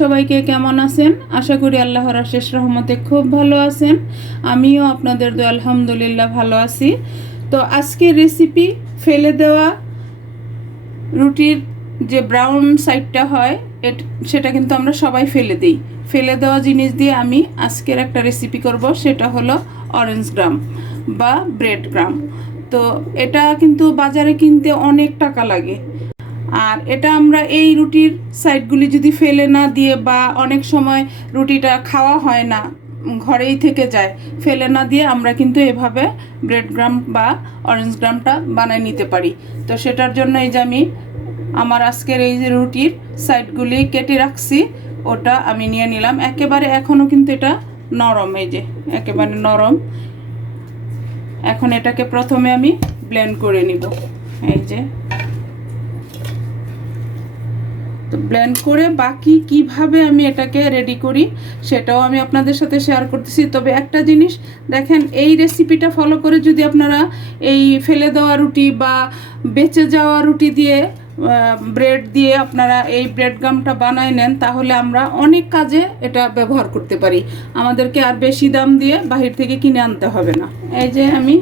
সবাইকে কেমন আছেন? আশা করি আল্লাহর আশেষ রহমতে খুব ভালো আছেন। আমিও আপনাদের দু আলহামদুলিল্লাহ ভালো আছি। তো আজকের রেসিপি ফেলে দেওয়া রুটির যে ব্রাউন সাইডটা হয় সেটা কিন্তু আমরা সবাই ফেলে দিই। ফেলে দেওয়া জিনিস দিয়ে আমি আজকের একটা রেসিপি করব, সেটা হলো অরেঞ্জ গ্রাম বা ব্রেড গ্রাম তো এটা কিন্তু বাজারে কিনতে অনেক টাকা লাগে। আর এটা আমরা এই রুটির সাইডগুলি যদি ফেলে না দিয়ে বা অনেক সময় রুটিটা খাওয়া হয় না, ঘরেই থেকে যায়, ফেলে না দিয়ে আমরা কিন্তু এভাবে ব্রেড গ্রাম বা অরেঞ্জ গ্রামটা বানায় নিতে পারি। তো সেটার জন্য এই যে আমি আমার আজকের এই যে রুটির সাইডগুলি কেটে রাখছি, ওটা আমি নিয়ে নিলাম। একেবারে এখনও কিন্তু এটা নরম, এই যে একেবারে নরম। এখন এটাকে প্রথমে আমি ব্লেন্ড করে নিব। এই যে তো ব্লেন্ড করে বাকি কীভাবে আমি এটাকে রেডি করি, সেটাও আমি আপনাদের সাথে শেয়ার করতেছি। তবে একটা জিনিস, দেখেন, এই রেসিপিটা ফলো করে যদি আপনারা এই ফেলে দেওয়া রুটি বা বেঁচে যাওয়া রুটি দিয়ে ব্রেড দিয়ে আপনারা এই ব্রেড গামটা বানায় নেন, তাহলে আমরা অনেক কাজে এটা ব্যবহার করতে পারি। আমাদেরকে আর বেশি দাম দিয়ে বাহির থেকে কিনে আনতে হবে না। এই যে আমি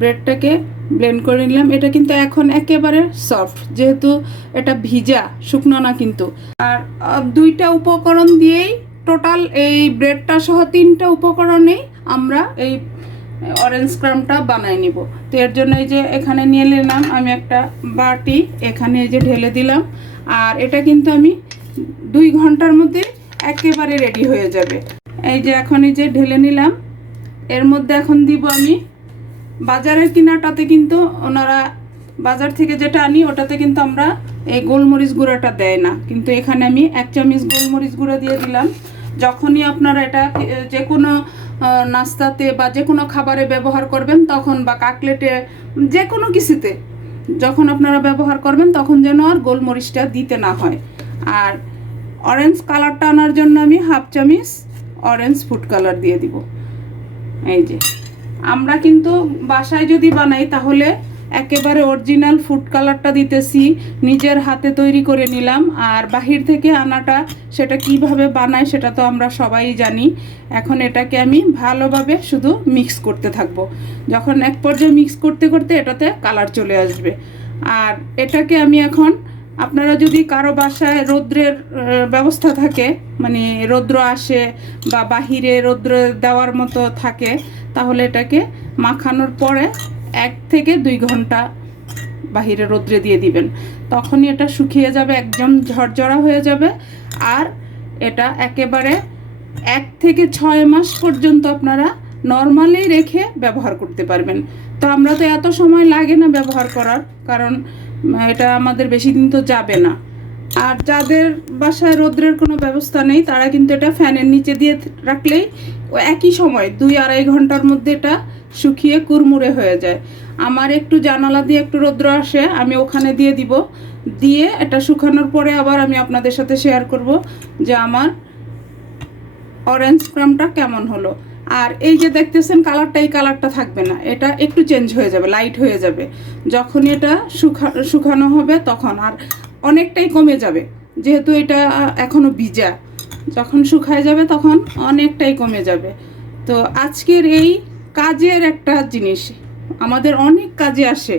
ব্রেডটাকে ব্লেন্ড করে নিলাম। এটা কিন্তু এখন একেবারে সফট যেহেতু এটা ভিজা, শুকনো না কিন্তু। আর দুইটা উপকরণ দিয়েই টোটাল এই ব্রেডটা সহ তিনটা উপকরণেই আমরা এই অরেঞ্জ ক্রামটা বানাই নিব। তো এর জন্য এই যে এখানে নিয়ে নিলাম আমি একটা বাটি, এখানে এই যে ঢেলে দিলাম। আর এটা কিন্তু আমি দুই ঘণ্টার মধ্যে একেবারে রেডি হয়ে যাবে। এই যে এখন এই যে ঢেলে নিলাম। এর মধ্যে এখন দিব আমি বাজারের কিনাটাতে কিন্তু ওনারা বাজার থেকে যেটা আনি, ওটাতে কিন্তু আমরা এই গোলমরিচ গুঁড়োটা দেয় না। কিন্তু এখানে আমি এক চামচ গোলমরিচ গুঁড়া দিয়ে দিলাম। যখনই আপনারা এটা যে কোনো নাস্তাতে বা যে কোনো খাবারে ব্যবহার করবেন, তখন বা কাকলেটে যে কোনো কিছুতে, যখন আপনারা ব্যবহার করবেন, তখন যেন আর গোলমরিচটা দিতে না হয়। আর অরেঞ্জ কালারটা আনার জন্য আমি হাফ চামচ অরেঞ্জ ফুড কালার দিয়ে দিব। এই যে। আমরা কিন্তু বাসায় যদি বানাই, তাহলে একেবারে অরিজিনাল ফুড কালারটা দিতেছি, নিজের হাতে তৈরি করে নিলাম। আর বাহির থেকে আনাটা, সেটা কীভাবে বানায়, সেটা তো আমরা সবাই জানি। এখন এটাকে আমি ভালোভাবে শুধু মিক্স করতে থাকব। যখন এক পর্যায়ে মিক্স করতে করতে এটাতে কালার চলে আসবে। আর এটাকে আমি এখন, আপনারা যদি কারও বাসায় রৌদ্রের ব্যবস্থা থাকে মানে রৌদ্র আসে বা বাহিরে রৌদ্র দেওয়ার মতো থাকে তাহলে এটাকে মাখানোর পরে এক থেকে দুই ঘণ্টা বাহিরে রৌদ্রে দিয়ে দিবেন। তখনই এটা শুকিয়ে যাবে, একদম ঝরঝরা হয়ে যাবে। আর এটা একেবারে এক থেকে ছয় মাস পর্যন্ত আপনারা নর্মালি রেখে ব্যবহার করতে পারবেন। তো আমরা তো এত সময় লাগে না ব্যবহার করার, কারণ এটা আমাদের বেশি দিন তো যাবে না। আর যাদের বাসায় রৌদ্রের কোনো ব্যবস্থা নেই, তারা কিন্তু এটা ফ্যানের নিচে দিয়ে রাখলেই একই সময় দুই আড়াই ঘণ্টার মধ্যে এটা শুকিয়ে কুরমুরে হয়ে যায়। আমার একটু জানালা দিয়ে একটু রৌদ্র আসে, আমি ওখানে দিয়ে দিব। দিয়ে এটা শুকানোর পরে আবার আমি আপনাদের সাথে শেয়ার করব যে আমার অরেঞ্জ ক্রামটা কেমন হলো। আর এই যে দেখতেছেন কালারটা এই কালারটা থাকবে না। এটা একটু চেঞ্জ হয়ে যাবে লাইট হয়ে যাবে। যখন এটা শুকা, শুকানো হবে তখন। আর অনেকটাই কমে যাবে। যেহেতু এটা আহ, এখনও ভিজা। যখন শুকায় যাবে তখন অনেকটাই কমে যাবে। তো আজকের এই কাজের একটা জিনিস আমাদের অনেক কাজে আসে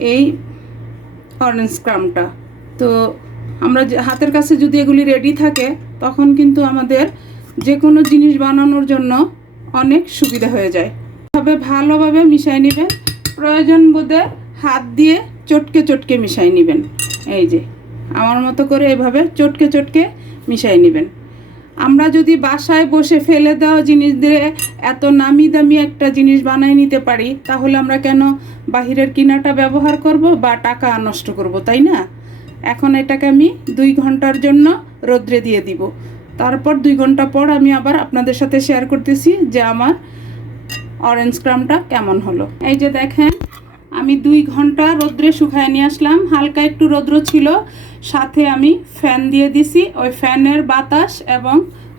এই অরেঞ্জ ক্রামটা তো আমরা হাতের কাছে যদি এগুলি রেডি থাকে তখন কিন্তু আমাদের যে কোনো জিনিস বানানোর জন্য অনেক সুবিধা হয়ে যায়। তবে ভালোভাবে মিশাই নেবেন। প্রয়োজন বোধে হাত দিয়ে চটকে চটকে মিশাই নেবেন। এই যে, আমার মতো করে এভাবে চটকে চটকে মিশাই নেবেন। আমরা যদি বাসায় বসে ফেলে দেওয়া জিনিস দিয়ে এত নামি দামি একটা জিনিস বানাই নিতে পারি, তাহলে আমরা কেন বাহিরের কিনাটা ব্যবহার করব বা টাকা নষ্ট করব, তাই না? এখন এটাকে আমি দুই ঘণ্টার জন্য রোদ্রে দিয়ে দিব। তারপর দুই ঘণ্টা পর আমি আবার আপনাদের সাথে শেয়ার করতেছি যে আমার অরেঞ্জ ক্রামটা কেমন হলো। এই যে দেখেন আমি দুই ঘণ্টা রোদ্রে শুকায় নিয়ে আসলাম। হালকা একটু রৌদ্র ছিল, সাথে আমি ফ্যান দিয়ে দিছি। ওই ফ্যানের বাতাস এবং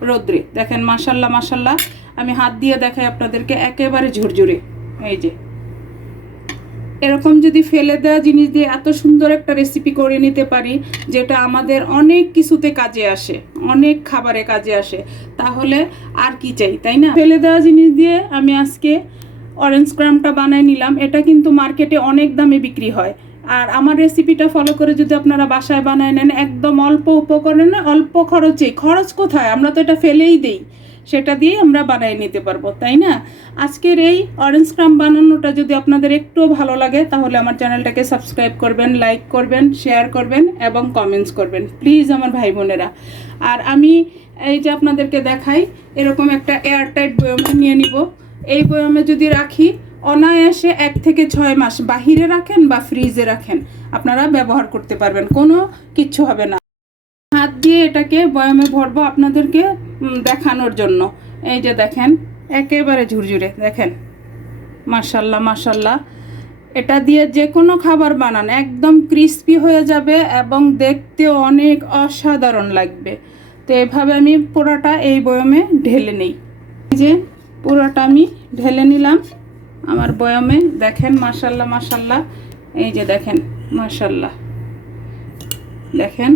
রোদ্রে। দেখেন মাসাল্লাহ মাসাল্লাহ আমি হাত দিয়ে দেখাই আপনাদেরকে, একেবারে ঝুরঝুরে। এই যে। এরকম যদি ফেলে দেওয়া জিনিস দিয়ে এত সুন্দর একটা রেসিপি করে নিতে পারি, যেটা আমাদের অনেক কিছুতে কাজে আসে, অনেক খাবারে কাজে আসে, তাহলে আর কি চাই, তাই না? ফেলে দেওয়া জিনিস দিয়ে আমি আজকে অরেঞ্জ ক্রামটা বানাই নিলাম, এটা কিন্তু মার্কেটে অনেক দামে বিক্রি হয়। আর আমার রেসিপিটা ফলো করে যদি আপনারা বাসায় বানায় নেন, একদম অল্প উপকরণে অল্প খরচে। খরচ কোথায়? আমরা তো এটা ফেলেই দেই। সেটা দিয়ে আমরা বানিয়ে নিতে পারব, তাই না? আজকের এই অরেঞ্জ ক্রাম বানানোটা যদি আপনাদের একটুও ভালো লাগে, তাহলে আমার চ্যানেলটাকে সাবস্ক্রাইব করবেন লাইক করবেন শেয়ার করবেন, এবং কমেন্টস করবেন প্লিজ আমার ভাই বোনেরা। আর আমি এই যে আপনাদেরকে দেখাই, এরকম একটা এয়ারটাইট এই বয়মে যদি রাখি, অনায়াসে এক থেকে ছয় মাস বাহিরে রাখেন বা ফ্রিজে রাখেন, আপনারা ব্যবহার করতে পারবেন, কোনো কিচ্ছু হবে না। হাত দিয়ে এটাকে বয়ামে ভরবো আপনাদেরকে দেখানোর জন্য। এই যে দেখেন, একেবারে ঝুরঝুরে, দেখেন। মাশাল্লাহ মাশাল্লাহ। এটা দিয়ে যে কোনো খাবার বানান, একদম ক্রিস্পি হয়ে যাবে এবং দেখতে অনেক অসাধারণ লাগবে। তো এভাবে আমি পোড়াটা এই বয়মে ঢেলে নেই। যে পুরোটা আমি ঢেলে নিলাম। আমার বয়মে দেখেন, মাশাল্লাহ মাশাল্লাহ। এই যে দেখেন, মাশাল্লাহ। দেখেন?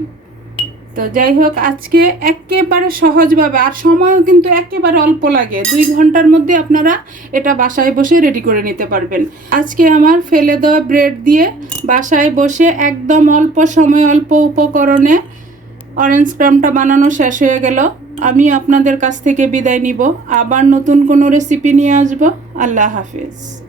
তো যাই হোক, আজকে একেবারে সহজভাবে, আর সময়ও কিন্তু একেবারে অল্প লাগে। দুই ঘণ্টার মধ্যে আপনারা এটা বাসায় বসে রেডি করে নিতে পারবেন। আজকে আমার ফেলে দেওয়া ব্রেড দিয়ে বাসায় বসে একদম অল্প সময়, অল্প উপকরণে অরেঞ্জ ক্রামটা বানানো শেষ হয়ে গেল। আমি আপনাদের কাছ থেকে বিদায় নিব। আবার নতুন কোনো রেসিপি নিয়ে আসব। আল্লাহ হাফিজ।